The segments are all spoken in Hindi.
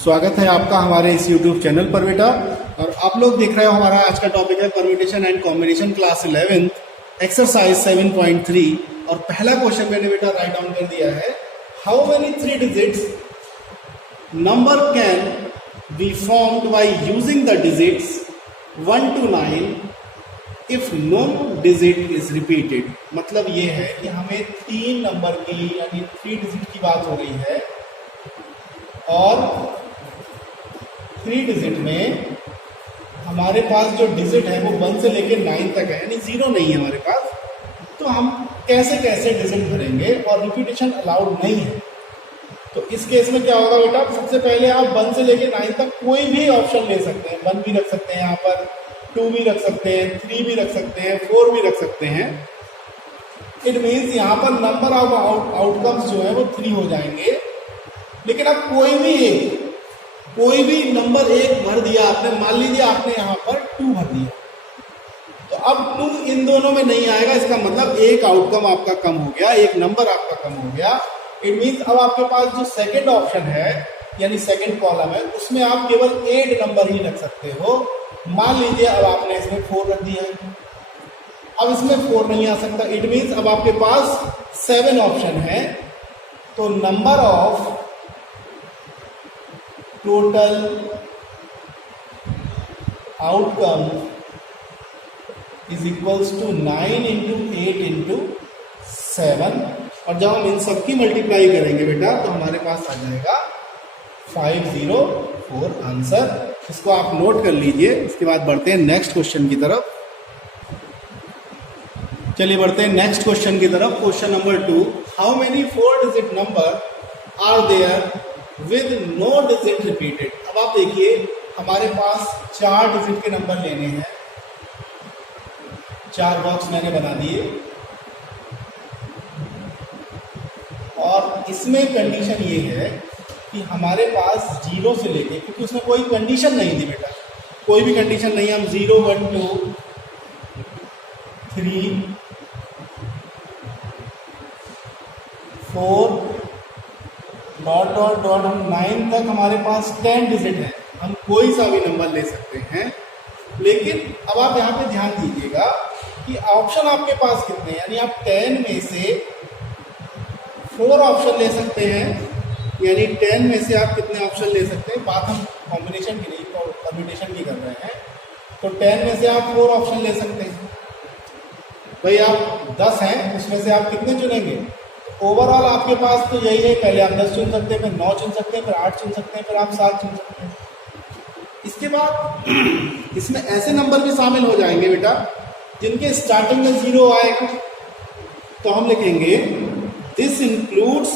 स्वागत है आपका हमारे इस YouTube चैनल पर बेटा। और आप लोग देख रहे हो हमारा आज का टॉपिक है permutation and combination class 11 exercise 7.3। और पहला क्वेश्चन मैंने बेटा राइट डाउन कर दिया है, how many 3 digits number can be formed by using the digits 1 to 9 if no digit is repeated. मतलब ये है कि हमें 3 नंबर की यानी 3 डिजिट की बात हो रही है और 3 डिजिट में हमारे पास जो डिजिट है वो 1 से लेके 9 तक है, यानी 0 नहीं है हमारे पास। तो हम कैसे कैसे डिजिट भरेंगे और रिपीटेशन अलाउड नहीं है। तो इस केस में क्या होगा बेटा, सबसे पहले आप 1 से लेके 9 तक कोई भी ऑप्शन ले सकते हैं। 1 भी रख सकते हैं, यहाँ पर 2 भी रख सकते हैं, 3 भी रख सकते हैं, 4 भी रख सकते हैं। इट मीन्स यहाँ पर नंबर ऑफ आउटकम्स जो है वो 3 हो जाएंगे। लेकिन अब कोई भी नंबर 1 भर दिया आपने, मान लीजिए आपने यहाँ पर 2 भर दिया, तो अब 2 इन दोनों में नहीं आएगा। इसका मतलब एक आउटकम आपका कम हो गया, एक नंबर आपका कम हो गया। इट मीन्स अब आपके पास जो सेकेंड ऑप्शन है यानी सेकेंड कॉलम है उसमें आप केवल 8 नंबर ही रख सकते हो। मान लीजिए अब आपने इसमें 4 रख दिया है, अब इसमें 4 नहीं आ सकता। इट मीन्स अब आपके पास 7 ऑप्शन है। तो number of total outcome is equals to 9 into 8 into 7। और जब हम इन सबकी मल्टीप्लाई करेंगे बेटा तो हमारे पास आ जाएगा 504 आंसर। इसको आप नोट कर लीजिए। इसके बाद बढ़ते हैं नेक्स्ट क्वेश्चन की तरफ। चलिए बढ़ते हैं नेक्स्ट क्वेश्चन की तरफ। Question number 2, how many 4 digit number are there with no digit repeated. अब आप देखिए हमारे पास 4 डिजिट के नंबर लेने हैं। 4 बॉक्स मैंने बना दिए और इसमें कंडीशन ये है कि हमारे पास 0 से लेके, क्योंकि उसमें कोई कंडीशन नहीं थी बेटा, कोई भी कंडीशन नहीं। हम 0, 1, 2, 3, 4 डॉट डॉट डॉट हम 9 तक हमारे पास 10 डिजिट है। हम कोई सा भी नंबर ले सकते हैं। लेकिन अब आप यहाँ पे ध्यान दीजिएगा कि ऑप्शन आपके पास कितने हैं, यानी आप 10 में से 4 ऑप्शन ले सकते हैं। यानी 10 में से आप कितने ऑप्शन ले सकते हैं, बात हम कॉम्बिनेशन की नहीं परम्यूटेशन की कर रहे हैं। तो 10 में से आप 4 ऑप्शन ले सकते हैं। भाई आप 10 हैं, उसमें से आप कितने चुनेंगे? ओवरऑल आपके पास तो यही है, पहले आप 10 चुन सकते हैं, फिर 9 चुन सकते हैं, फिर 8 चुन सकते हैं, फिर आप 7 चुन सकते हैं। इसके बाद इसमें ऐसे नंबर भी शामिल हो जाएंगे बेटा जिनके स्टार्टिंग में 0 आएगा। तो हम लिखेंगे this includes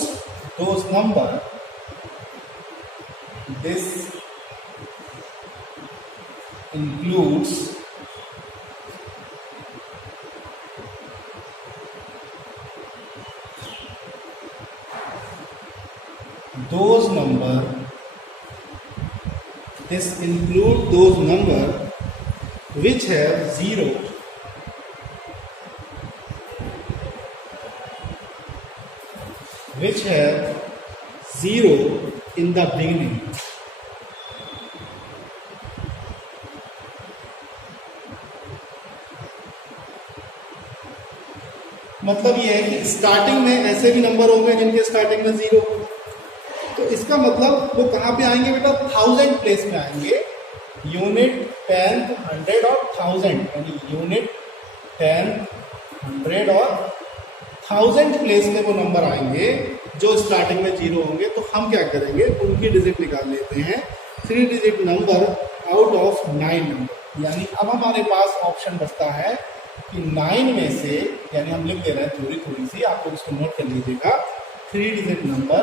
those number, this includes those number, this include those number which have 0 in the beginning। मतलब ये है कि स्टार्टिंग में ऐसे भी नंबर होंगे जिनके स्टार्टिंग में 0। तो इसका मतलब वो कहाँ पे आएंगे बेटा, 1000 प्लेस में आएंगे। यूनिट, 10th, 100 और 1000, यानी यूनिट, 10th, 100 और 1000 प्लेस में वो नंबर आएंगे जो स्टार्टिंग में 0 होंगे। तो हम क्या करेंगे, उनकी डिजिट निकाल लेते हैं। 3 digit number out of 9 number. यानी अब हमारे पास ऑप्शन बचता है कि 9 में से, यानी हम लिख दे रहे हैं थोड़ी सी, आप लोग इसको नोट कर लीजिएगा। 3 digit number,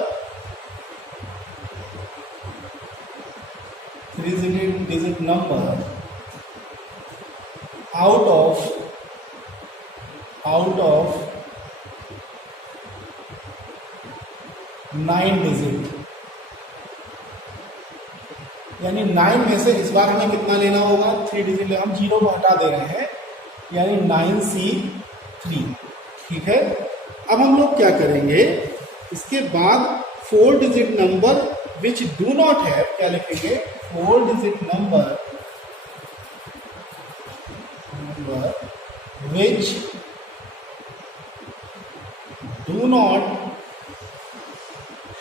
3 digit number out of 9 digit, यानी 9 में से इस बार हमें कितना लेना होगा, 3 डिजिट। हम 0 को हटा दे रहे हैं, यानी 9C3। ठीक है। अब हम लोग क्या करेंगे, इसके बाद 4 digit number which do not have, क्या लिखेंगे, 4 digit number which do not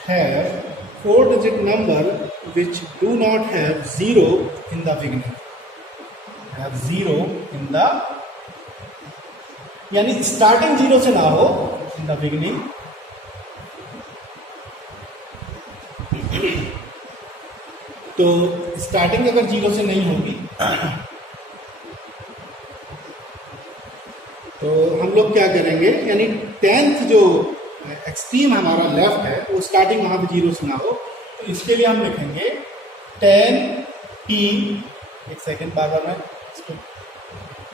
have 4-digit number which do not have 0 in the beginning, have 0 in the, यानी स्टार्टिंग 0 से ना हो, in the beginning, तो स्टार्टिंग अगर 0 से नहीं होगी तो हम लोग क्या करेंगे, यानी 10th जो एक्सट्रीम हमारा लेफ्ट है वो स्टार्टिंग वहां पे 0 से ना हो, तो इसके लिए हम लिखेंगे 10p, एक सेकेंड बार बार मैं इसको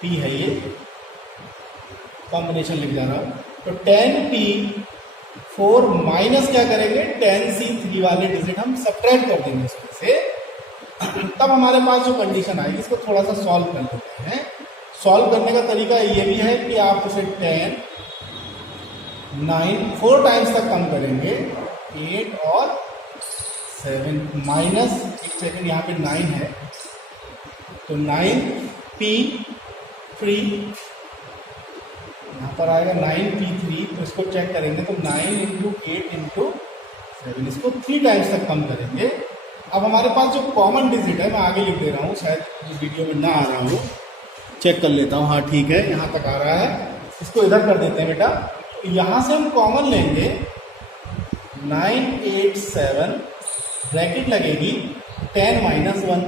p है ये कॉम्बिनेशन लिख जा रहा हूं, तो 10p 4 माइनस क्या करेंगे 10c3 वाले डिजिट हम सब्ट्रैक्ट कर देंगे इसमें से, तब हमारे पास जो कंडीशन आएगी इसको थोड़ा सा सॉल्व कर लेते हैं। सॉल्व करने का तरीका ये भी है कि आप उसे 10 9 4 टाइम्स तक कम करेंगे, 8 और 7 माइनस, एक सेकेंड यहाँ पे 9 है, तो 9p3 यहाँ पर आएगा 9p3, तो इसको चेक करेंगे तो 9 इंटू 8 इंटू 7, इसको 3 टाइम्स तक कम करेंगे। अब हमारे पास जो कॉमन डिजिट है, मैं आगे लिख दे रहा हूँ, शायद इस वीडियो में ना आ रहा हूँ, चेक कर लेता हूँ, हाँ ठीक है यहाँ तक आ रहा है, इसको इधर कर देते हैं बेटा, तो यहाँ से हम कॉमन लेंगे 987, ब्रैकेट लगेगी 10 माइनस 1,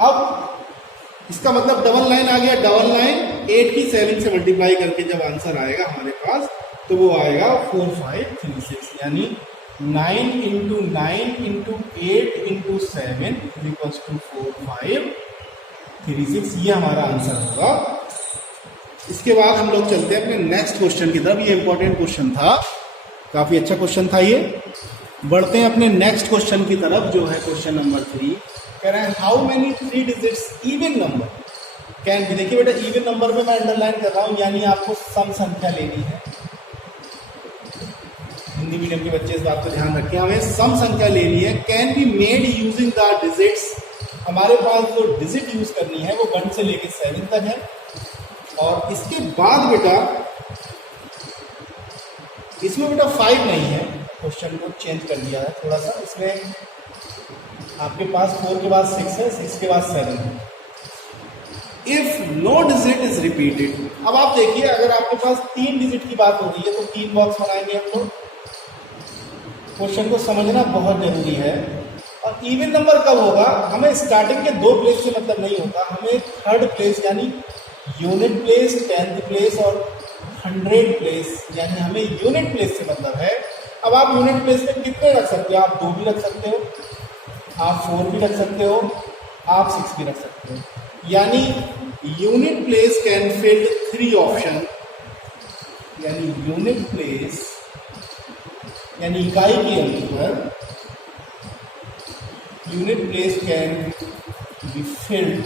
अब इसका मतलब डबल लाइन आ गया, डबल लाइन 8 की 7 से मल्टीप्लाई करके जब आंसर आएगा हमारे पास तो वो आएगा 4536, यानी 9 into 9 into 8 into 7 equals to 4536, ये हमारा आंसर होगा। इसके बाद हम लोग चलते हैं अपने नेक्स्ट क्वेश्चन की तरफ, ये इंपॉर्टेंट क्वेश्चन था, काफी अच्छा क्वेश्चन था ये। बढ़ते हैं अपने नेक्स्ट क्वेश्चन की तरफ जो है क्वेश्चन नंबर 3, कह रहे हैं how many 3 digits even number can B, देखिए बेटा इवन नंबर में मैं अंडरलाइन कर रहा हूं, यानी आपको सम संख्या लेनी है, हिंदी मीडियम के बच्चे इस बात को ध्यान रखें, हमें सम संख्या लेनी है, can be made using the digits, हमारे पास जो डिजिट यूज करनी है वो 1 से लेकर 7 तक है, और इसके बाद बेटा इसमें बेटा 5 नहीं है, क्वेश्चन को चेंज कर दिया है थोड़ा सा, इसमें आपके पास 4 के बाद 6 है, 6 के बाद 7 है। If no digit is repeated, अब आप देखिए अगर आपके पास 3 डिजिट की बात हो रही है तो 3 बॉक्स बनाएंगे हम लोग, क्वेश्चन को समझना बहुत जरूरी है। और इवन नंबर कब होगा, हमें स्टार्टिंग के 2 प्लेस से मतलब नहीं होता, हमें 3rd प्लेस यानी यूनिट प्लेस, 10th प्लेस और 100 प्लेस, यानी हमें यूनिट प्लेस से मतलब है। अब आप यूनिट प्लेस में कितने रख सकते हो, आप 2 भी रख सकते हो, आप 4 भी रख सकते हो, आप 6 भी रख सकते हो, यानी unit place can fill 3 option, यानी यूनिट प्लेस यानी इकाई के अंदर unit place can be filled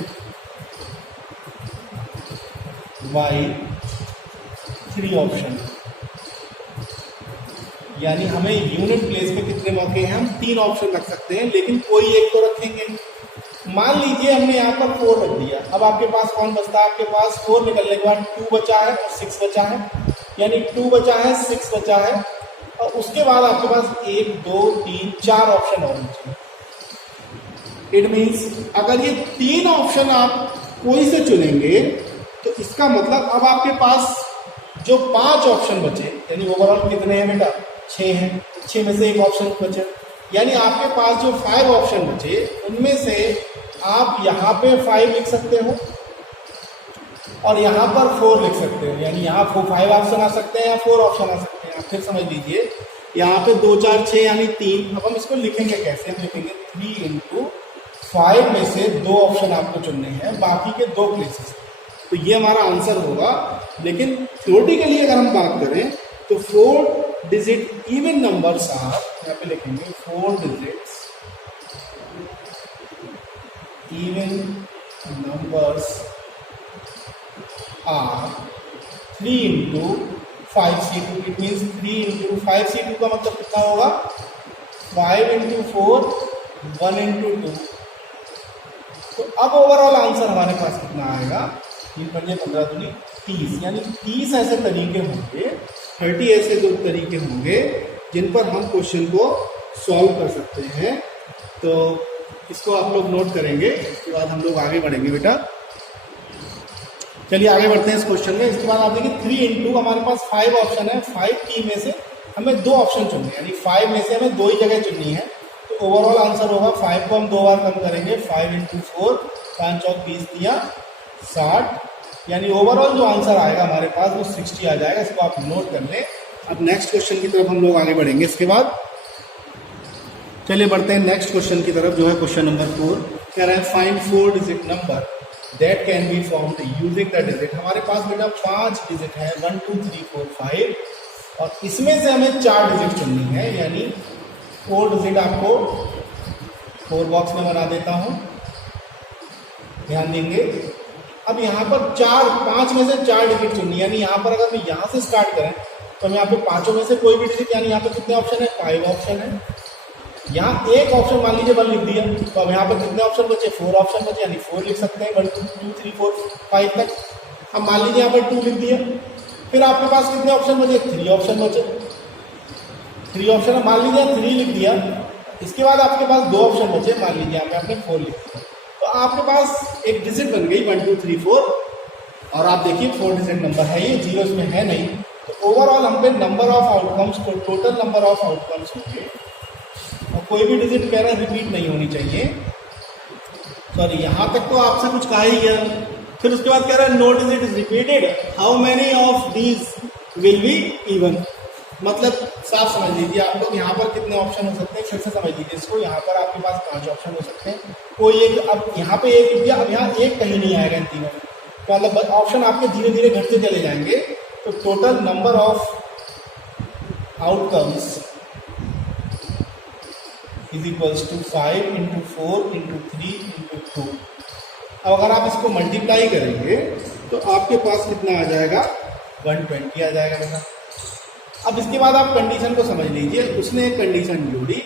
by 3 option, यानी हमें यूनिट प्लेस पे कितने मौके हैं, हम 3 ऑप्शन रख सकते हैं, लेकिन कोई एक तो रखेंगे। मान लीजिए हमने यहाँ पर 4 रख दिया, अब आपके पास कौन बचता है, आपके पास 4 निकलने के बाद 2 बचा है और 6 बचा है, यानी 2 बचा है, 6 बचा है, और उसके बाद आपके पास 1 2 3 4 ऑप्शन और बचे। इट मीन्स अगर ये 3 ऑप्शन आप कोई से चुनेंगे तो इसका मतलब अब आपके पास जो 5 ऑप्शन बचे, यानी ओवरऑल कितने हैं बेटा, 6 हैं, 6 में से एक ऑप्शन बचे, यानी आपके पास जो 5 ऑप्शन बचे उनमें से आप यहाँ पे 5 लिख सकते हो और यहाँ पर 4 लिख सकते हो, यानी यहाँ 5 ऑप्शन आ सकते हैं या 4 ऑप्शन आ सकते हैं। आप फिर समझ लीजिए यहाँ पे 2 4 6 यानी 3, अब हम इसको लिखेंगे कैसे, हम लिखेंगे 3 इंटू 5 में से 2 ऑप्शन आपको चुनने हैं, बाकी के 2 प्लेसेस, तो ये हमारा आंसर होगा। लेकिन थ्योरेटिकली अगर हम बात करें तो 4 डिजिट इवन नंबर्स आर, यहाँ पे लिखेंगे 4 digits even numbers are 3 into 5c2, it means 3 into 5c2 का मतलब कितना होगा 5 इंटू 4 1 इंटू 2। तो अब ओवरऑल आंसर हमारे पास कितना आएगा, 3×15 30, यानी 30 ऐसे तरीके होंगे, 30 ऐसे जो तरीके होंगे जिन पर हम क्वेश्चन को सॉल्व कर सकते हैं। तो इसको आप लोग नोट करेंगे, इसके बाद हम लोग आगे बढ़ेंगे बेटा। चलिए आगे बढ़ते हैं इस क्वेश्चन में। इसके बाद आप देखिए 3 इंटू, हमारे पास 5 ऑप्शन है, 5 की में से हमें 2 ऑप्शन चुनने, यानी 5 में से हमें 2 ही जगह चुननी है। तो ओवरऑल आंसर होगा 5 को हम 2 बार कम करेंगे, 5 इंटू 4, 5 और 20 दिया 60, यानी ओवरऑल जो आंसर आएगा हमारे पास वो 60 आ जाएगा। इसको आप नोट कर लें। अब नेक्स्ट क्वेश्चन की तरफ हम लोग आगे बढ़ेंगे। इसके बाद चलिए बढ़ते हैं नेक्स्ट क्वेश्चन की तरफ, जो है क्वेश्चन नंबर 4। कह रहे हैं find 4 digit number that can be formed using the digit. हमारे पास बेटा 5 डिजिट है, 1 2 3 4 5, और इसमें से हमें 4 डिजिट चुननी है, यानी 4 डिजिट आपको 4 बॉक्स में बना देता हूं, ध्यान देंगे। अब यहाँ पर 5 में से 4 डिजिट चुननी, यानी यहाँ पर अगर मैं यहाँ से स्टार्ट करें तो हम यहाँ पे 5 में से कोई भी डिजिट, यानी यहाँ पे कितने ऑप्शन है, 5 ऑप्शन है। यहाँ एक ऑप्शन मान लीजिए 1 लिख दिया, तो अब यहाँ पर कितने ऑप्शन बचे, 4 ऑप्शन बचे, यानी 4 लिख सकते हैं 1 2 3 4 5 तक। अब मान लीजिए यहाँ पर 2 लिख दिया, फिर आपके पास कितने ऑप्शन बचे, 3 ऑप्शन बचे, 3 ऑप्शन। मान लीजिए 3 लिख दिया, इसके बाद आपके पास 2 ऑप्शन बचे, मान लीजिए यहाँ पे आपने 4 लिख दिया, तो आपके पास एक डिजिट बन गई 1 2 3 4, और आप देखिए 4 डिजिट नंबर है ये, 0 इसमें है नहीं। तो ओवरऑल हम पे number of outcomes, total number of outcomes होंगे, और कोई भी डिजिट कह रहा है रिपीट नहीं होनी चाहिए। सॉरी, यहाँ तक तो आपसे कुछ कहा ही है। फिर उसके बाद कह रहा है no digit is repeated, how many of these will be even. मतलब साफ समझ लीजिए आप लोग, यहाँ पर कितने ऑप्शन हो सकते हैं, फिर से समझ लीजिए इसको। यहाँ पर आपके पास 5 ऑप्शन हो सकते हैं, कोई एक, अब यहाँ पे एक दिया, अब यहाँ एक कहीं नहीं आएगा इन तीनों में, तो मतलब ऑप्शन आपके धीरे धीरे घटते चले जाएंगे। तो total number of outcomes is equals to 5 into 4 into 3 into 2। अब अगर आप इसको मल्टीप्लाई करेंगे तो आपके पास कितना आ जाएगा, 120 आ जाएगा बेटा। अब इसके बाद आप कंडीशन को समझ लीजिए, उसने एक कंडीशन जोड़ी,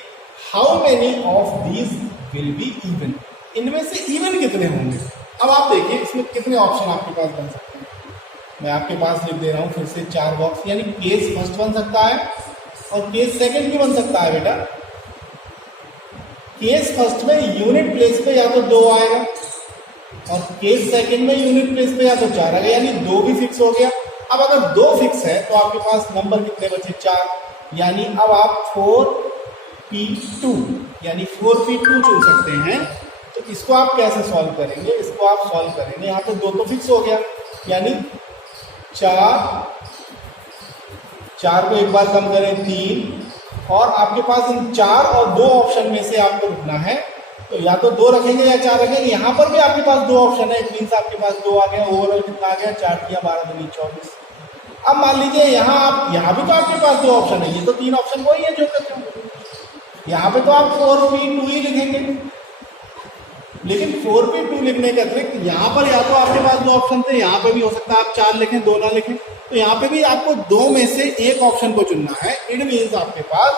how many of these will be even, इनमें से इवन कितने होंगे। अब आप देखिए इसमें कितने ऑप्शन आपके पास बन सकते हैं, मैं आपके पास लिख दे रहा हूं फिर से 4 बॉक्स, यानी केस फर्स्ट बन सकता है और केस सेकंड भी बन सकता है बेटा। केस फर्स्ट में यूनिट प्लेस पे या तो 2 आएगा, और केस सेकंड में यूनिट प्लेस पे या तो 4 आएगा, यानी 2 भी फिक्स हो गया। अब अगर 2 फिक्स है तो आपके पास नंबर कितने बचे, 4, यानी अब आप 4p2 यानी 4p2 चुन सकते हैं। तो इसको आप कैसे सॉल्व करेंगे, इसको आप सॉल्व करेंगे, यहाँ पे 2 तो फिक्स हो गया, यानी 4 को एक बार कम करें 3, और आपके पास इन 4 और 2 ऑप्शन में से आपको रुकना है, तो या तो 2 रखेंगे या 4 रखेंगे। यहाँ पर भी आपके पास 2 ऑप्शन है, इट मीन्स आपके पास 2 आ गया, ओवरऑल कितना आ गया, 4 दिया 12 दूनी 24। अब मान लीजिए यहाँ भी तो आपके पास 2 ऑप्शन है, ये तो 3 ऑप्शन वही है जो करते हो, यहाँ पे तो आप 4p2 ही लिखेंगे, लेकिन 4p2 लिखने के अतिरिक्त यहाँ पर या तो आपके पास 2 ऑप्शन थे, यहाँ पे भी हो सकता है आप 4 लिखें 2 ना लिखें, तो यहाँ पे भी आपको 2 में से एक ऑप्शन को चुनना है। इट मीन्स आपके पास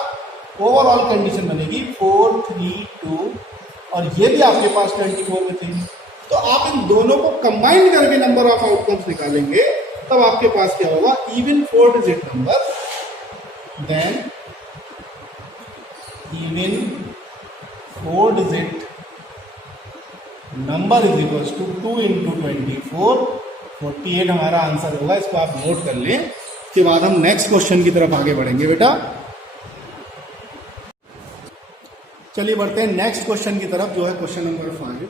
ओवरऑल कंडीशन बनेगी 4 3 2, और ये भी आपके पास 24 में थी। तो आप इन दोनों को कंबाइन करके नंबर ऑफ आउटकम्स निकालेंगे, तब आपके पास क्या होगा, even 4 digit number, then even 4 digit number is equals to 2 into 24, 48 हमारा आंसर होगा। इसको आप नोट कर लें। इसके बाद हम नेक्स्ट क्वेश्चन की तरफ आगे बढ़ेंगे बेटा। चलिए बढ़ते हैं नेक्स्ट क्वेश्चन की तरफ, जो है क्वेश्चन नंबर 5।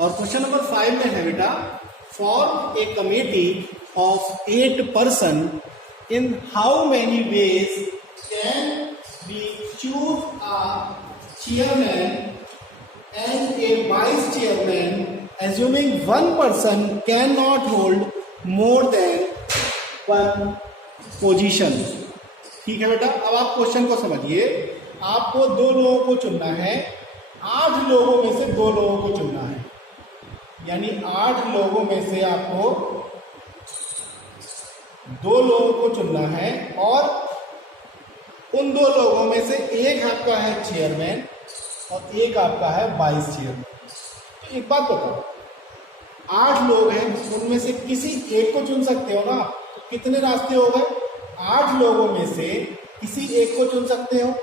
और क्वेश्चन नंबर 5 में है बेटा, form a committee of 8 person, in how many ways can we choose a chairman and a vice chairman, assuming one person cannot hold more than one position। ठीक है बेटा, अब आप क्वेश्चन को समझिए। आपको 2 लोगों को चुनना है, 8 लोगों में से 2 लोगों को चुनना है, यानी 8 लोगों में से आपको 2 लोगों को चुनना है, और उन दो लोगों में से एक आपका है चेयरमैन और एक आपका है वाइस चेयरमैन। तो एक बात बताओ, 8 लोग हैं, उनमें से किसी एक को चुन सकते हो ना? तो कितने रास्ते हो गए? 8 लोगों में से किसी एक को चुन सकते हो,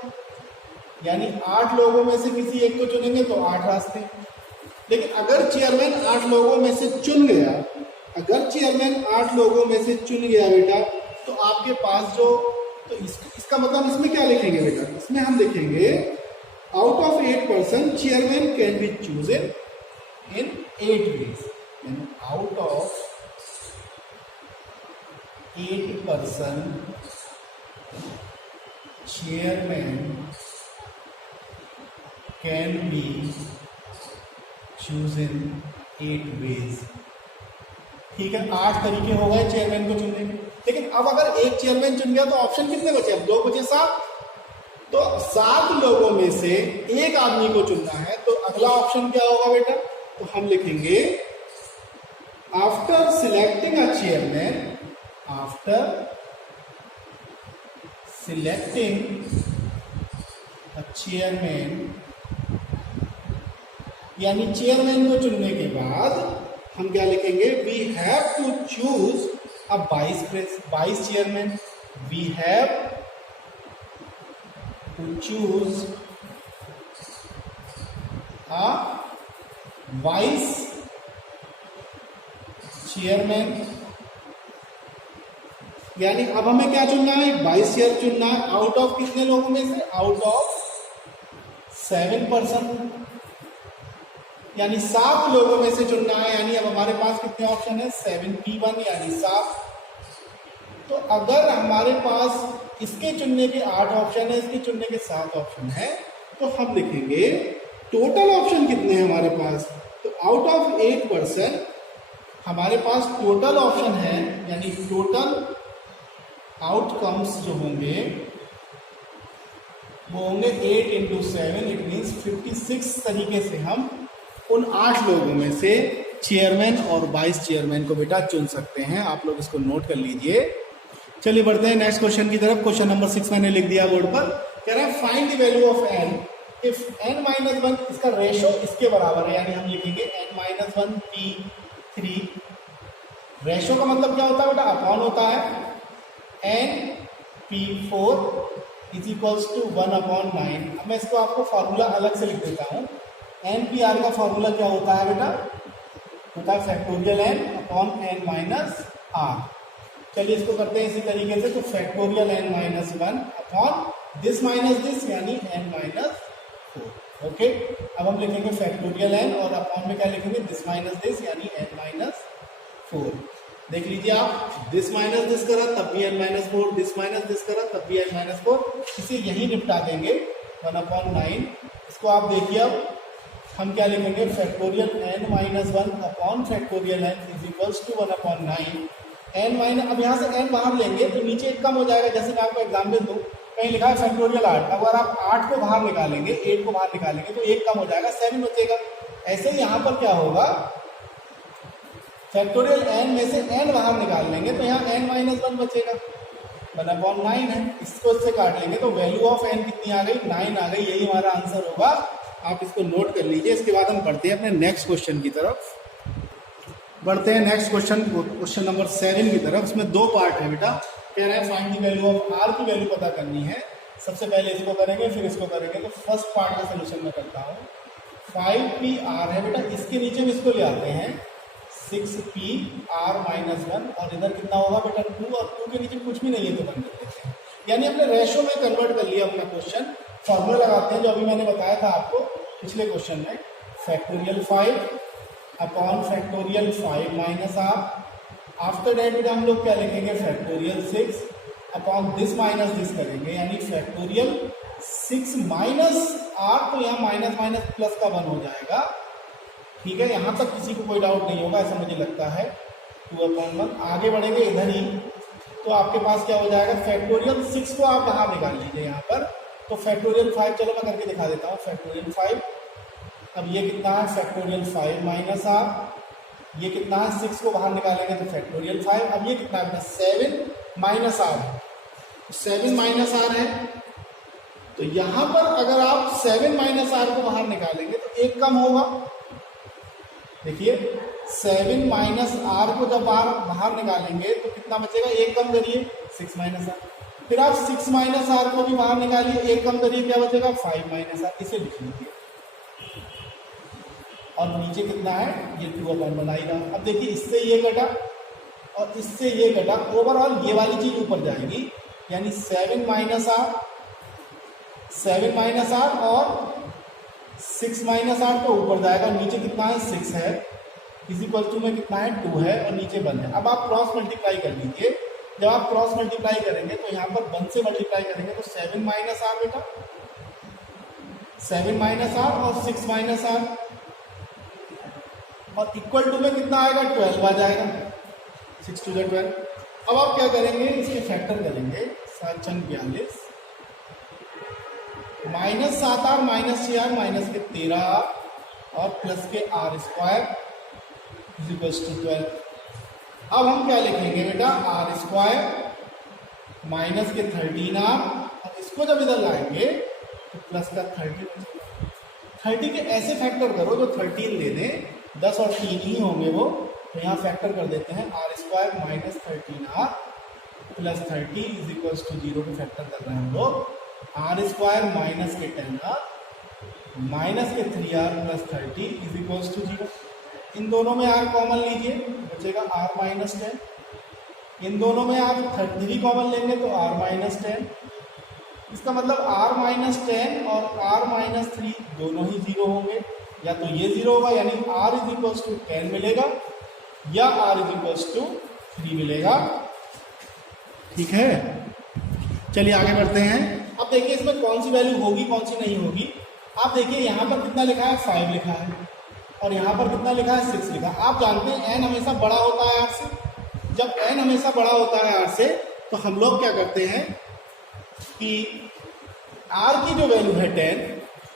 यानी 8 लोगों में से किसी एक को चुनेंगे तो 8 रास्ते। लेकिन अगर चेयरमैन 8 लोगों में से चुन गया, अगर चेयरमैन 8 लोगों में से चुन गया बेटा, तो आपके पास जो, तो इसका मतलब इसमें क्या लिखेंगे बेटा? इसमें हम लिखेंगे out of 8 person chairman can be chosen in 8 ways। Out of 8 person chairman can be chosen 8 ways। ठीक है, 8 तरीके हो गए चेयरमैन को चुनने के। लेकिन अब अगर एक चेयरमैन चुन गया तो ऑप्शन कितने बचे? अब 2 बचे, 7। तो 7 लोगों में से एक आदमी को चुनना है, तो अगला ऑप्शन क्या होगा बेटा? तो हम लिखेंगे after selecting a chairman, after selecting a chairman, यानी चेयरमैन को चुनने के बाद हम क्या लिखेंगे? We have to choose a vice chairman. We have to choose a vice chairman, यानी अब हमें क्या चुनना है? वाइस चेयर चुनना है। आउट ऑफ कितने लोगों में से? आउट ऑफ 7 पर्सन, यानी 7 लोगों में से चुनना है। यानी अब हमारे पास कितने ऑप्शन है? 7P1 यानी 7। तो अगर हमारे पास इसके चुनने के 8 ऑप्शन है, इसके चुनने के 7 ऑप्शन है, तो हम लिखेंगे टोटल ऑप्शन कितने हैं हमारे पास? तो आउट ऑफ 8 पर्सन हमारे पास टोटल ऑप्शन है, यानी टोटल आउटकम्स जो होंगे वो होंगे 8 × 7, इट मीन्स 56 तरीके से हम उन 8 लोगों में से चेयरमैन और वाइस चेयरमैन को बेटा चुन सकते हैं। आप लोग इसको नोट कर लीजिए। चलिए बढ़ते हैं नेक्स्ट क्वेश्चन की तरफ। क्वेश्चन नंबर 6 मैंने लिख दिया बोर्ड पर। कह रहा है find the value of n if n-1, इसका रेशो इसके बराबर है, यानी हम लिखेंगे n-1 P3। रेशो का मतलब क्या होता है बेटा? अपॉन होता है। n/P4 is equals to 1/9। अब मैं इसको आपको फॉर्मूला अलग से लिख देता हूँ। n/r का फॉर्मूला क्या होता है बेटा? होता है फैक्टोरियल n/n-r। चलिए इसको करते हैं इसी तरीके से। तो factorial n-1 upon this minus this, यानी n-4। ओके, अब हम लिखेंगे फैक्टोरियल n और अपॉन में क्या लिखेंगे? दिस माइनस दिस, यानी n-4। देख लीजिए आप, दिस माइनस दिस करा तब भी n-4, दिस माइनस दिस करा तब भी n-4। इसे यही निपटा देंगे 1/9। इसको आप देखिए, अब हम क्या लिखेंगे? Factorial n-1 upon factorial n is equals to 1/9। अब यहाँ से n बाहर लेंगे तो नीचे एक कम हो जाएगा। जैसे मैं आपको एग्जाम्पल दूँ, कहीं लिखा है फैक्टोरियल 8, अगर आप 8 को बाहर निकालेंगे, 8 को बाहर निकालेंगे तो एक कम हो जाएगा, 7 बचेगा। ऐसे ही यहाँ पर क्या होगा? फैक्टोरियल n में से n बाहर निकाल लेंगे तो यहाँ n-1 बचेगा, 1/9 है। इसको इससे काट लेंगे तो वैल्यू ऑफ n कितनी आ गई? 9 आ गई। यही हमारा आंसर होगा। आप इसको नोट कर लीजिए। इसके बाद हम बढ़ते हैं अपने नेक्स्ट क्वेश्चन की तरफ। बढ़ते हैं नेक्स्ट क्वेश्चन, क्वेश्चन नंबर 7 की तरफ। इसमें 2 पार्ट है बेटा। कह रहे हैं find the value of r की वैल्यू पता करनी है। सबसे पहले इसको करेंगे, फिर इसको करेंगे। तो फर्स्ट पार्ट का सोल्यूशन मैं करता हूँ। 5PR है बेटा, इसके नीचे हम इसको ले आते हैं 6PR-1, और इधर कितना होगा बेटा? 2, और 2 के नीचे कुछ भी नहीं है तो बंद कर देते हैं। यानी अपने रेशो में कन्वर्ट कर लिया अपना क्वेश्चन। फॉर्मूला लगाते हैं जो अभी मैंने बताया था आपको पिछले क्वेश्चन में। Factorial 5 upon factorial 5 minus r। After that हम लोग क्या लिखेंगे? Factorial 6 upon this minus this करेंगे, यानी फैक्टोरियल 6 माइनस r। तो यहाँ माइनस माइनस प्लस का 1 हो जाएगा। ठीक है, यहाँ तक किसी को कोई डाउट नहीं होगा, ऐसा मुझे लगता है। 2/1। आगे बढ़ेंगे इधर ही, तो आपके पास क्या हो जाएगा? फैक्टोरियल 6 को आप बाहर निकाल लीजिए यहाँ पर। तो फैक्टोरियल 5, चलो मैं करके दिखा देता हूँ। फैक्टोरियल 5, अब ये कितना है? Factorial 5 minus r। ये कितना है? 6 को बाहर निकालेंगे तो फैक्टोरियल 5। अब ये कितना है? 7 माइनस r। 7 माइनस r है, तो यहां पर अगर आप 7 माइनस आर को बाहर निकालेंगे तो एक कम होगा। देखिए 7 माइनस आर को जब बाहर निकालेंगे तो कितना बचेगा, एक कम करिए 6 माइनस आर। फिर आप 6 माइनस आर को भी बाहर निकालिए, एक कम करिए, क्या बचेगा 5 माइनस आर। इसे लिख लीजिए और नीचे कितना है, ये 2/1 आएगा। अब देखिए इससे ये घटा और इससे ये घटा, ओवरऑल ये वाली चीज ऊपर जाएगी, यानी 7 माइनस आर और 6 माइनस आर तो ऊपर जाएगा, नीचे कितना है 6 है, इस इक्वल टू में कितना है 2 है और नीचे 1 है। अब आप क्रॉस मल्टीप्लाई कर लीजिए, जब आप क्रॉस मल्टीप्लाई करेंगे तो यहाँ पर 1 से मल्टीप्लाई करेंगे तो 7 माइनस आर बेटा, 7 माइनस आर और 6 माइनस आर और इक्वल टू में कितना आएगा 12 आ जाएगा, 6 2 12। अब आप क्या करेंगे, इसके फैक्टर करेंगे, 7 छंग 42, minus 7 r minus 6 r minus के 13 और प्लस के r square is equal to 12। अब हम क्या लिखेंगे बेटा, आर स्क्वायर माइनस के 13 आर और इसको जब इधर लाएंगे तो प्लस का 30 के ऐसे फैक्टर करो जो 13 दे दें, 10 और 3 ही होंगे वो, तो यहाँ फैक्टर कर देते हैं, r square minus 13 r plus 30 is equal to 0 को फैक्टर कर रहे हैं हम लोग। आर स्क्वायर माइनस के 10 आर माइनस के 3 r plus 30 is equal to 0। इन दोनों में आर कॉमन लीजिए, बचेगा आर माइनस 10। इन दोनों में आप 3 कॉमन लेंगे तो आर माइनस 10। इसका मतलब आर माइनस 10 और आर माइनस 3 दोनों ही 0 होंगे, या तो ये 0 होगा यानी आर इज इक्वल टू 10 मिलेगा या आर इज इक्वल टू 3 मिलेगा। ठीक है, चलिए आगे बढ़ते हैं। अब देखिए इसमें कौन सी वैल्यू होगी कौन सी नहीं होगी। आप देखिए यहाँ पर कितना लिखा है, 5 लिखा है और यहाँ पर कितना लिखा है, 6 लिखा है। आप जानते हैं n हमेशा बड़ा होता है r से। जब n हमेशा बड़ा होता है r से तो हम लोग क्या करते हैं कि r की जो वैल्यू है 10,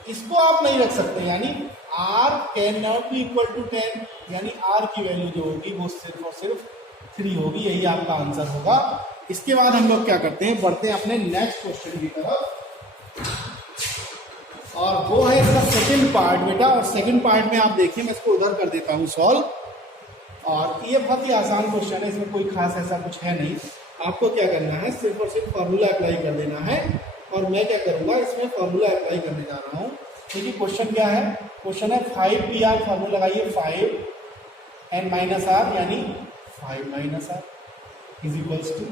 इसको आप नहीं रख सकते, यानी r can not be equal to 10, यानी r की वैल्यू जो होगी वो सिर्फ और सिर्फ 3 होगी। यही आपका आंसर होगा। इसके बाद हम लोग क्या करते हैं, बढ़ते हैं अपने नेक्स्ट क्वेश्चन की तरफ, और वो है इसका सेकंड पार्ट बेटा। और सेकंड पार्ट में आप देखिए, मैं इसको उधर कर देता हूँ सॉल्व। और ये बहुत ही आसान क्वेश्चन है, इसमें कोई खास ऐसा कुछ है नहीं। आपको क्या करना है, सिर्फ और सिर्फ फॉर्मूला अप्लाई कर देना है। और मैं क्या करूंगा, इसमें फॉर्मूला अप्लाई करने जा रहा हूँ। देखिए क्वेश्चन क्या है, क्वेश्चन है 5pr, फॉर्मूला लगाइए 5n माइनस आर यानी 5 minus r is equals to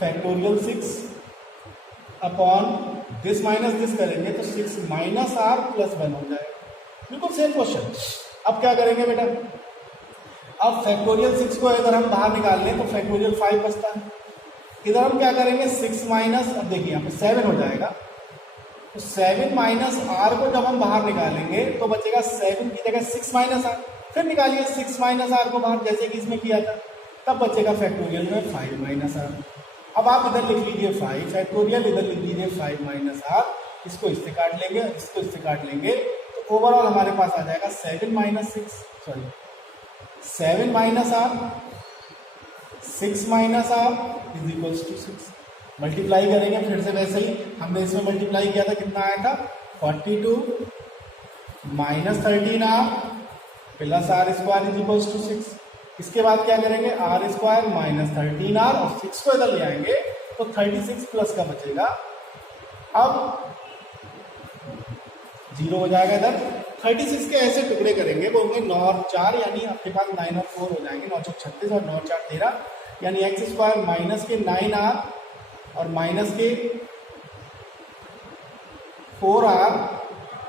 factorial 6 upon this minus this करेंगे तो 6 माइनस आर प्लस 1 हो जाएगा। बिल्कुल सेम क्वेश्चन। अब क्या करेंगे बेटा, अब फैक्टोरियल 6 को अगर हम बाहर निकाल लें तो फैक्टोरियल 5 बचता है। इधर हम क्या करेंगे, 6 माइनस, अब देखिए यहाँ पे 7 हो जाएगा, तो 7 माइनस आर को जब हम बाहर निकालेंगे तो बचेगा 7 की जगह 6 माइनस आर। फिर निकालिए 6 माइनस आर को बाहर, जैसे कि इसमें किया था, तब बचेगा फैक्टोरियल में 5 माइनस आर। अब आप इधर लिख लीजिए 5 फैक्टोरियल, इधर लिख लीजिए 5 माइनस आर, इसको इससे काट लेंगे, इसको इससे काट लेंगे, तो ओवरऑल हमारे पास आ जाएगा 7 minus 7 minus r 6 minus r is equals to 6। Multiply करेंगे फिर से वैसे ही, हमने इसमें मल्टीप्लाई किया था, कितना आया था 42 minus 13 r plus r square is equals to 6। इसके बाद क्या करेंगे, आर स्क्वायर माइनस 13 आर और 6 को इधर ले आएंगे तो 36 प्लस का बचेगा, अब 0 हो जाएगा इधर। 36 के ऐसे टुकड़े करेंगे, बोलेंगे 9 और 4, यानी आपके पास 9 और 4 हो जाएंगे, 9 चौक 36 और 9 4 13, यानी एक्स स्क्वायर माइनस के 9 आर और माइनस के 4 आर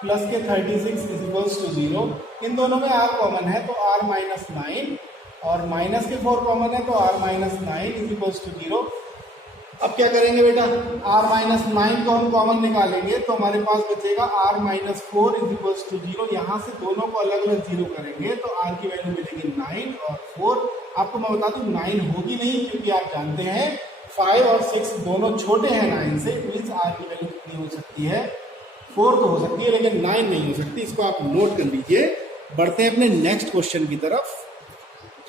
प्लस के 36 इज इक्वल्स टू 0। इन दोनों में आर कॉमन है तो आर माइनस 9 और माइनस के 4 कॉमन है तो r minus 9 is equals to 0। अब क्या करेंगे बेटा, आर माइनस 9 को हम कॉमन निकालेंगे तो हमारे पास बचेगा r minus 4 is equals to 0। यहाँ से दोनों को अलग अलग 0 करेंगे तो आर की वैल्यू मिलेगी 9 और 4। आपको मैं बता दूं 9 होगी नहीं, क्योंकि आप जानते हैं 5 और 6 दोनों छोटे हैं 9 से, मीन्स आर की वैल्यू कितनी हो सकती है, 4 तो हो सकती है लेकिन 9 नहीं हो सकती। इसको आप नोट कर लीजिए। बढ़ते हैं अपने नेक्स्ट क्वेश्चन की तरफ।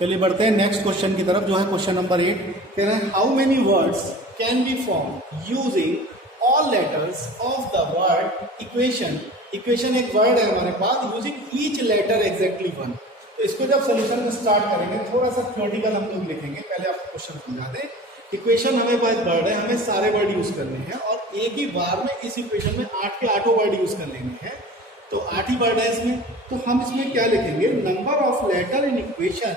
चलिए बढ़ते हैं नेक्स्ट क्वेश्चन की तरफ, जो है क्वेश्चन नंबर 8। कह रहे हैं how many words can be form using all letters of the word equation. Equation एक वर्ड है हमारे पास, using each letter exactly one. तो इसको जब सोल्यूशन में स्टार्ट करेंगे थोड़ा सा थ्योरेटिकल हम लोग लिखेंगे, पहले आपको क्वेश्चन समझा दें। इक्वेशन हमें पास वर्ड है, हमें सारे वर्ड यूज करने हैं और एक ही बार में इस इक्वेशन में 8 के 8 वर्ड यूज कर लेने हैं। तो 8 ही वर्ड है इसमें, तो हम इसमें क्या लिखेंगे, number of letter in equation,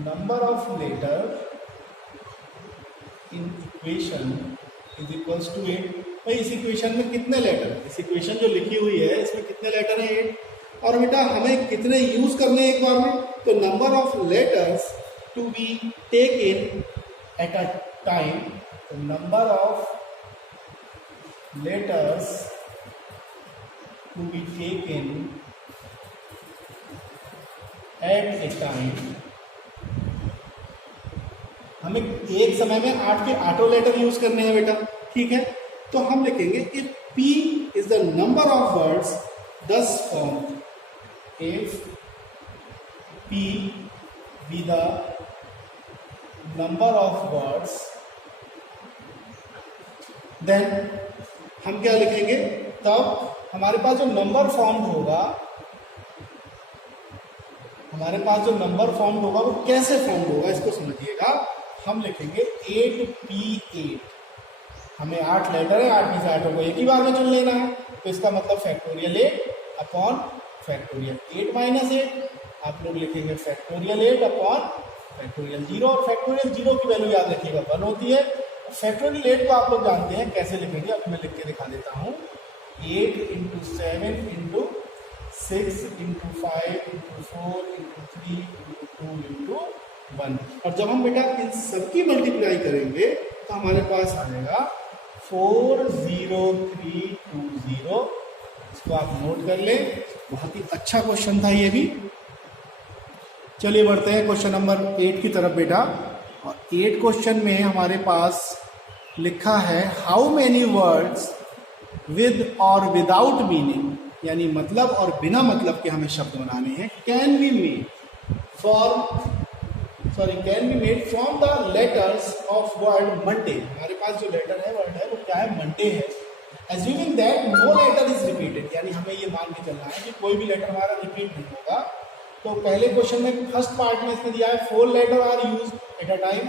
number of letter in equation is equals to 8। भाई इस इक्वेशन में कितने लेटर है, इस इक्वेशन जो लिखी हुई है इसमें कितने लेटर है 8। और बेटा हमें कितने यूज करने हैं एक बार में, तो number of letters to be taken at a time, तो number of letters to be taken at a time, हमें एक समय में 8 के 8 लेटर यूज करने हैं बेटा, ठीक है। तो हम लिखेंगे if P is the number of words thus form, if P be the number of words, then हम क्या लिखेंगे, तब हमारे पास जो नंबर फॉर्म होगा, हमारे पास जो नंबर फॉर्म होगा वो कैसे फॉर्म होगा इसको समझिएगा। हम लिखेंगे 8P8, हमें 8 लेटर है, 8 में से 8 को एक ही बार में चुन लेना है, तो इसका मतलब फैक्टोरियल 8 अपॉन फैक्टोरियल 8 माइनस 8, आप लोग लिखेंगे फैक्टोरियल 8 अपॉन फैक्टोरियल 0, और फैक्टोरियल 0 की वैल्यू याद रखिएगा 1 होती है। फैक्टोरियल 8 को आप लोग जानते हैं कैसे लिखेंगे, अब मैं लिख के दिखा देता हूँ, 8 into 7 into 6 into 5 into 4 into 3 into 2 into 1। और जब हम बेटा इन सबकी मल्टीप्लाई करेंगे तो हमारे पास आएगा 40320। इसको आप नोट कर लें, बहुत ही अच्छा क्वेश्चन था ये भी। चलिए बढ़ते हैं क्वेश्चन नंबर 8 की तरफ बेटा। और 8 क्वेश्चन में हमारे पास लिखा है हाउ मेनी वर्ड्स विद और विदाउट मीनिंग, यानी मतलब और बिना मतलब के हमें शब्द बनाने हैं, can be made from the letters of word Monday. हमारे पास जो लेटर है वर्ड है वो क्या है, मंडे है। Assuming that no letter is repeated, यानी हमें ये मान के चलना है कि कोई भी लेटर हमारा रिपीट नहीं होगा। तो पहले क्वेश्चन में फर्स्ट पार्ट में इसने दिया है 4 letter are use at a time,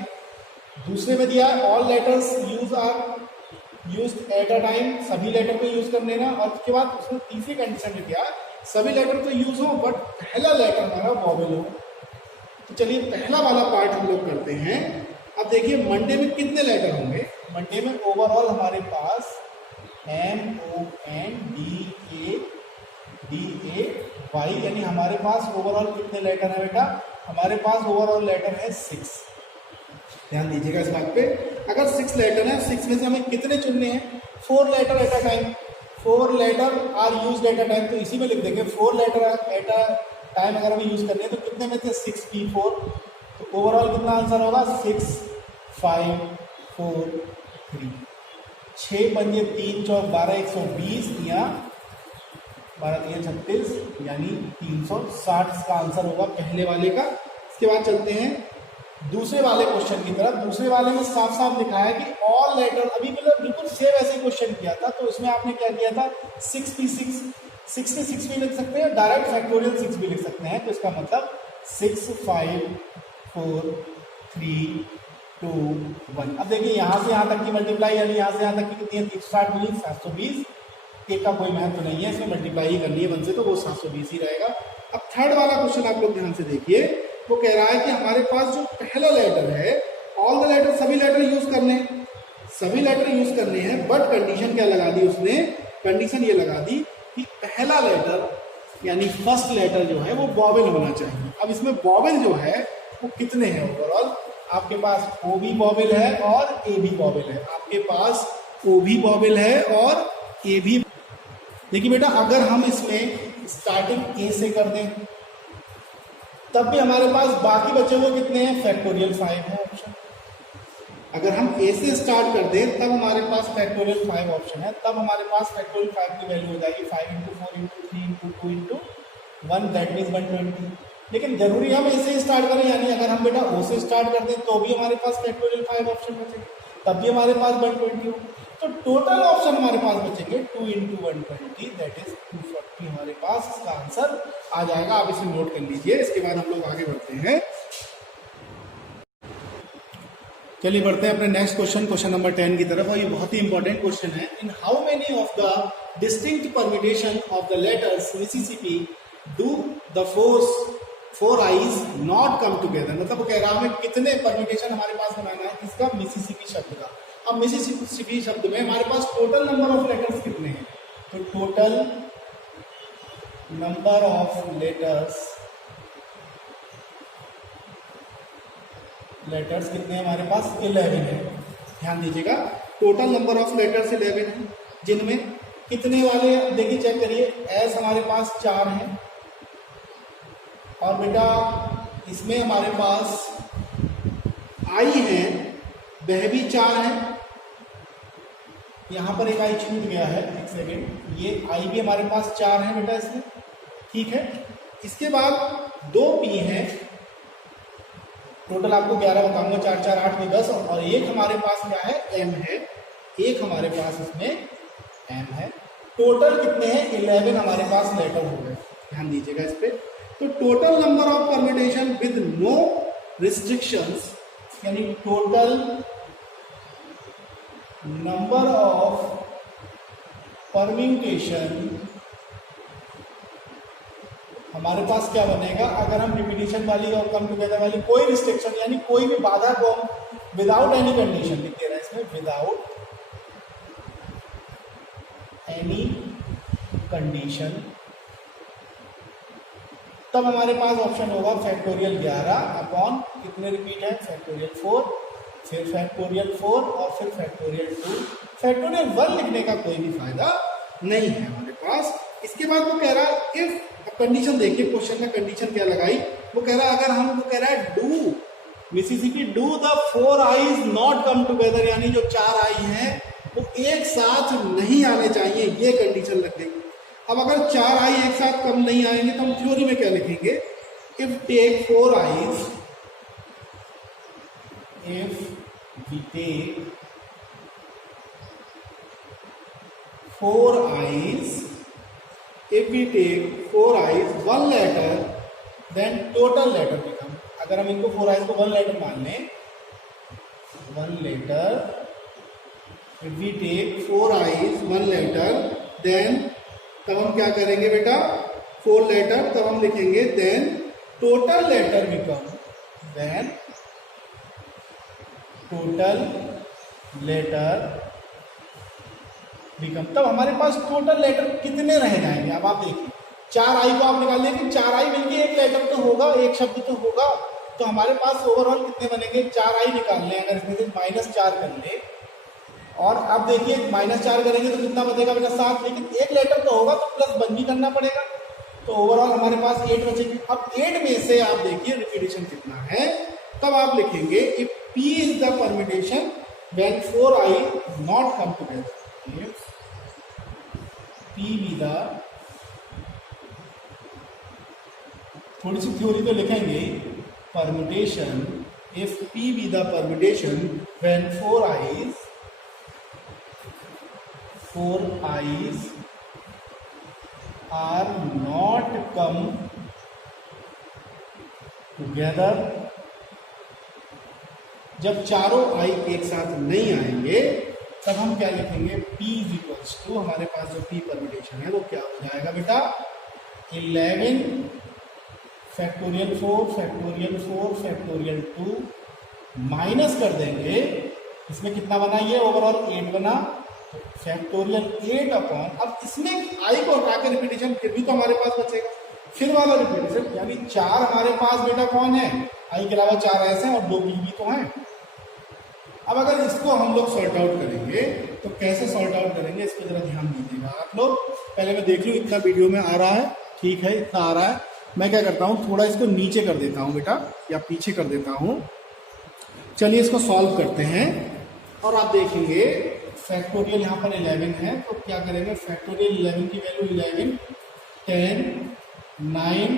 दूसरे में दिया है all letters use at a time, सभी लेटर को यूज कर लेना, और उसके बाद उसने तीसरी कंडीशन में दिया सभी लेटर तो यूज हो बट पहला लेटर हमारा वॉवेल हो। तो चलिए पहला वाला पार्ट हम लोग करते हैं। अब देखिए मंडे में कितने लेटर होंगे, मंडे में ओवरऑल हमारे पास MONDAY, यानी हमारे पास ओवरऑल कितने लेटर है बेटा, हमारे पास ओवरऑल लेटर है 6। ध्यान दीजिएगा इस बात पे, अगर 6 लेटर है, 6 में से हमें कितने चुनने हैं, 4 letter at a time, 4 letter are use at a time, तो इसी में लिख देंगे 4 लेटर एट अ टाइम अगर हमें यूज करने हैं तो कितने में से 6P4, तो ओवरऑल कितना आंसर होगा 6 5 4 3, 6 पंजे 3 चौक 12 120 या 12 3 36, यानी 360 इसका आंसर होगा पहले वाले का। इसके बाद चलते हैं दूसरे वाले क्वेश्चन की तरफ। दूसरे वाले में साफ साफ लिखा है कि ऑल लेटर, अभी मतलब बिल्कुल सेम ऐसे क्वेश्चन किया था, तो इसमें आपने क्या किया था 6P6, 6 में 6 भी लिख सकते हैं, डायरेक्ट फैक्टोरियल 6 भी लिख सकते हैं, तो इसका मतलब 6 5 4 3 2 1। अब देखिए यहाँ से यहाँ तक की मल्टीप्लाई, यानी यहाँ से यहाँ तक की कितनी है 360 मिली 720, एक का कोई महत्व नहीं है, इसमें मल्टीप्लाई ही करनी है 1 से, तो वो 720 ही रहेगा। अब थर्ड वाला क्वेश्चन आप लोग ध्यान से देखिए, वो कह रहा है कि हमारे पास जो पहला लेटर है, ऑल द लेटर, सभी लेटर यूज करने हैं, सभी लेटर यूज करने हैं, बट कंडीशन क्या लगा दी उसने, कंडीशन ये लगा दी कि पहला लेटर यानी फर्स्ट लेटर जो है वो वॉवेल होना चाहिए। अब इसमें वॉवेल जो है वो कितने हैं ओवरऑल, आपके पास ओ भी वॉवेल है और ए भी वॉवेल है, आपके पास ओ भी वॉवेल है और ए भी। देखिए बेटा अगर हम इसमें स्टार्टिंग ए से कर दें तब भी हमारे पास बाकी बचे हुए कितने हैं, फैक्टोरियल 5 है ऑप्शन। अगर हम ए से स्टार्ट कर दें तब हमारे पास फैक्टोरियल 5 ऑप्शन है, तब हमारे पास फैक्टोरियल 5 की वैल्यू हो जाएगी 5 × 4 × 3 × 2 × 1, दैट मीन्स 120। लेकिन जरूरी हम ए से स्टार्ट करें, यानी अगर हम बेटा ओ से स्टार्ट कर दें तो भी हमारे पास फैक्टोरियल 5 ऑप्शन बचेगा। तब भी हमारे पास 120 होगा। तो टोटल ऑप्शन हमारे पास बचेंगे 2 इंटू 120 दैट इज 240 हमारे पास इसका आंसर आ जाएगा। आप इसे नोट कर लीजिए, इसके बाद हम लोग आगे बढ़ते हैं। चलिए बढ़ते हैं अपने नेक्स्ट क्वेश्चन, क्वेश्चन नंबर 10 की तरफ, और ये बहुत ही इंपॉर्टेंट क्वेश्चन है। इन how many of the distinct permutation of the letters Mississippi do the four eyes not come together, मतलब वो कह रहा है हमें कितने परम्यूटेशन हमारे पास बनाना है किसका, मिसिसिपी शब्द का। अब मिसिसिपी शब्द में हमारे पास टोटल नंबर ऑफ लेटर्स कितने हैं, तो टोटल नंबर ऑफ लेटर्स कितने हैं हमारे पास, 11 है। ध्यान दीजिएगा, टोटल नंबर ऑफ लेटर्स 11 है, जिनमें कितने वाले देखिए चेक करिए, एस हमारे पास 4 हैं, और बेटा इसमें हमारे पास आई है, वह भी 4 है। यहां पर एक आई छूट गया है, एक सेकेंड, ये आई भी हमारे पास 4 है बेटा इसमें, ठीक है। इसके बाद 2 पी हैं, टोटल आपको 11 बताऊंगा, 4 4 8 में 10, और एक हमारे पास क्या है, एम है, एक हमारे पास इसमें एम है। टोटल कितने हैं, 11 हमारे पास लेटर हो गए। ध्यान दीजिएगा इस पे। तो total number of permutation with no restrictions, यानी टोटल नंबर ऑफ परम्यूटेशन हमारे पास क्या बनेगा, अगर हम रिपीटिशन वाली और कम टुगेदर वाली कोई रिस्ट्रिक्शन यानी कोई भी बाधा को हम विदाउट एनी कंडीशन लिख दे रहे हैं इसमें, विदाउट एनी कंडीशन, तब हमारे पास ऑप्शन होगा फैक्टोरियल 11 अपॉन कितने रिपीट है, फैक्टोरियल 4, फिर फैक्टोरियल 4 और फिर फैक्टोरियल 2। फैक्टोरियल 1 लिखने का कोई भी फायदा नहीं है हमारे पास। इसके बाद वो कह रहा है इफ, कंडीशन देखिए क्वेश्चन में कंडीशन क्या लगाई, वो कह रहा है अगर हम, वो कह रहा है do Mississippi do the 4 eyes not come together, यानी जो 4 आई हैं वो एक साथ नहीं आने चाहिए, ये कंडीशन लग गई। अब अगर 4 आई एक साथ कम नहीं आएंगे तो हम थ्योरी में क्या लिखेंगे, if take 4 I's, if we take 4 I's, if we take 4 eyes 1 letter then total letter become, अगर हम इनको 4 eyes को 1 letter मान लें, 1 letter, if we take 4 eyes 1 letter then, तब हम क्या करेंगे बेटा, 4 letter, तब हम लिखेंगे then total letter become, then total letter become, तब हमारे पास टोटल लेटर कितने रह जाएंगे। अब आप देखिए 4 आई को आप निकाल लिया कि 4 आई मिलके एक लेटर तो होगा, एक शब्द तो होगा, तो हमारे पास ओवरऑल कितने बनेंगे, 4 आई निकाल लें, अगर इसमें से -4 कर ले, और अब देखिए -4 करेंगे तो कितना बचेगा बेटा, 7, लेकिन एक लेटर तो होगा तो प्लस 1 भी करना पड़ेगा, तो ओवरऑल हमारे पास 8 बचेंगे। अब 8 में से आप देखिए रिपीटेशन कितना है, तब आप लिखेंगे if P is the permutation when 4 I not come together, P be the, थोड़ी सी थ्योरी तो लिखेंगे, permutation, if P be the permutation when 4 I's are not come together, जब चारों आई एक साथ नहीं आएंगे तब हम क्या लिखेंगे, P इज इक्वल्स टू, हमारे पास जो P परम्यूटेशन है वो क्या हो जाएगा बेटा, 11 फैक्टोरियल 4 फैक्टोरियल 4 फैक्टोरियल 2 माइनस कर देंगे, इसमें कितना बना, ये ओवरऑल 8 बना, फैक्टोरियल 8 अपॉन, अब इसमें आई को हटा के रिपीटेशन फिर भी तो हमारे पास बचेगा, फिर वाला रिपीटेशन, यानी 4 हमारे पास बेटा कौन है, आई के अलावा 4 ऐसे हैं और 2 भी तो हैं। अब अगर इसको हम लोग सॉर्ट आउट करेंगे तो कैसे सॉर्ट आउट करेंगे, इस पर जरा ध्यान दीजिएगा आप लोग। पहले मैं देख लूँ इतना वीडियो में आ रहा है, ठीक है इतना आ रहा है, मैं क्या करता हूँ थोड़ा इसको नीचे कर देता हूँ बेटा, या पीछे कर देता हूँ। चलिए इसको सॉल्व करते हैं, और आप देखेंगे फैक्टोरियल यहाँ पर 11 है, तो क्या करेंगे, फैक्टोरियल 11 की वैल्यू 11, 10, 9,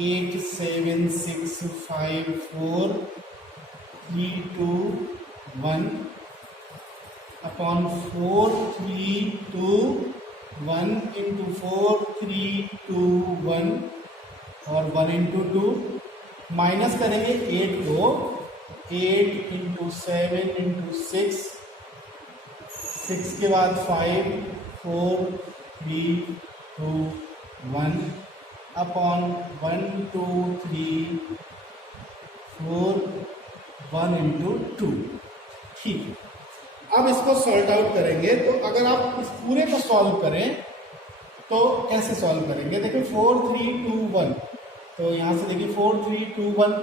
8, 7, 6, 5, 4, 3, 2, 1, अपॉन 4 3 2 1 इंटू 4 3 2 1 और 1 इंटू 2 माइनस करेंगे 8 को 8 इंटू 7 इंटू 6 6 के बाद 5 4 3 2 1 अपॉन 1 2 3 4 1 इंटू 2। ठीक है, अब इसको सॉल्ट आउट करेंगे। तो अगर आप इस पूरे को सॉल्व करें तो कैसे सॉल्व करेंगे? देखिए 4 3 2 1, तो यहाँ से देखिए 4 3 2 1।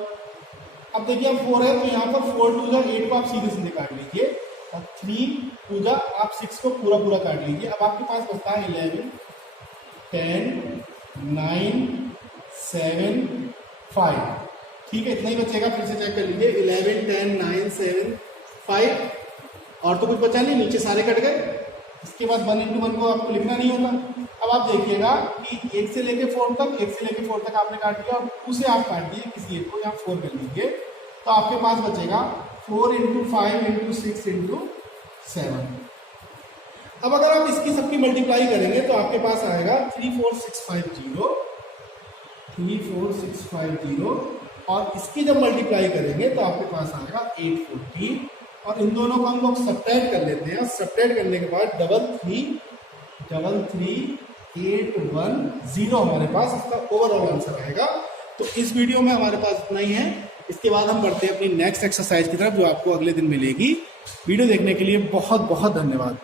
अब देखिए अब 4 है तो यहाँ पर 4 2 जा 8 को आप सीधे सीधे काट लीजिए और 3 2 जा आप 6 को पूरा पूरा काट लीजिए। अब आपके पास बचता है 11 10 9 7 5। ठीक है, इतना ही बचेगा, फिर से चेक कर लीजिए 11 10 9 7 5 और तो कुछ बचा नहीं, नीचे सारे कट गए। इसके बाद 1 इंटू 1 को आपको लिखना नहीं होता। अब आप देखिएगा कि 1 से लेके 4 तक, 1 से लेके 4 तक आपने काट दिया और 2 से आप काट दिए किसी एक को, यहाँ 4 कर लीजिए तो आपके पास बचेगा 4 इंटू 5 इंटू 6 इंटू 7। अब अगर आप इसकी सबकी मल्टीप्लाई करेंगे तो आपके पास आएगा 34650 34650 और इसकी जब मल्टीप्लाई करेंगे तो आपके पास आएगा 840 और इन दोनों को हम लोग सब्ट्रैक्ट कर लेते हैं। सब्ट्रैक्ट करने के बाद 33810 हमारे पास इसका ओवरऑल आंसर आएगा। तो इस वीडियो में हमारे पास इतना ही है। इसके बाद हम बढ़ते हैं अपनी नेक्स्ट एक्सरसाइज की तरफ जो आपको अगले दिन मिलेगी। वीडियो देखने के लिए बहुत बहुत धन्यवाद।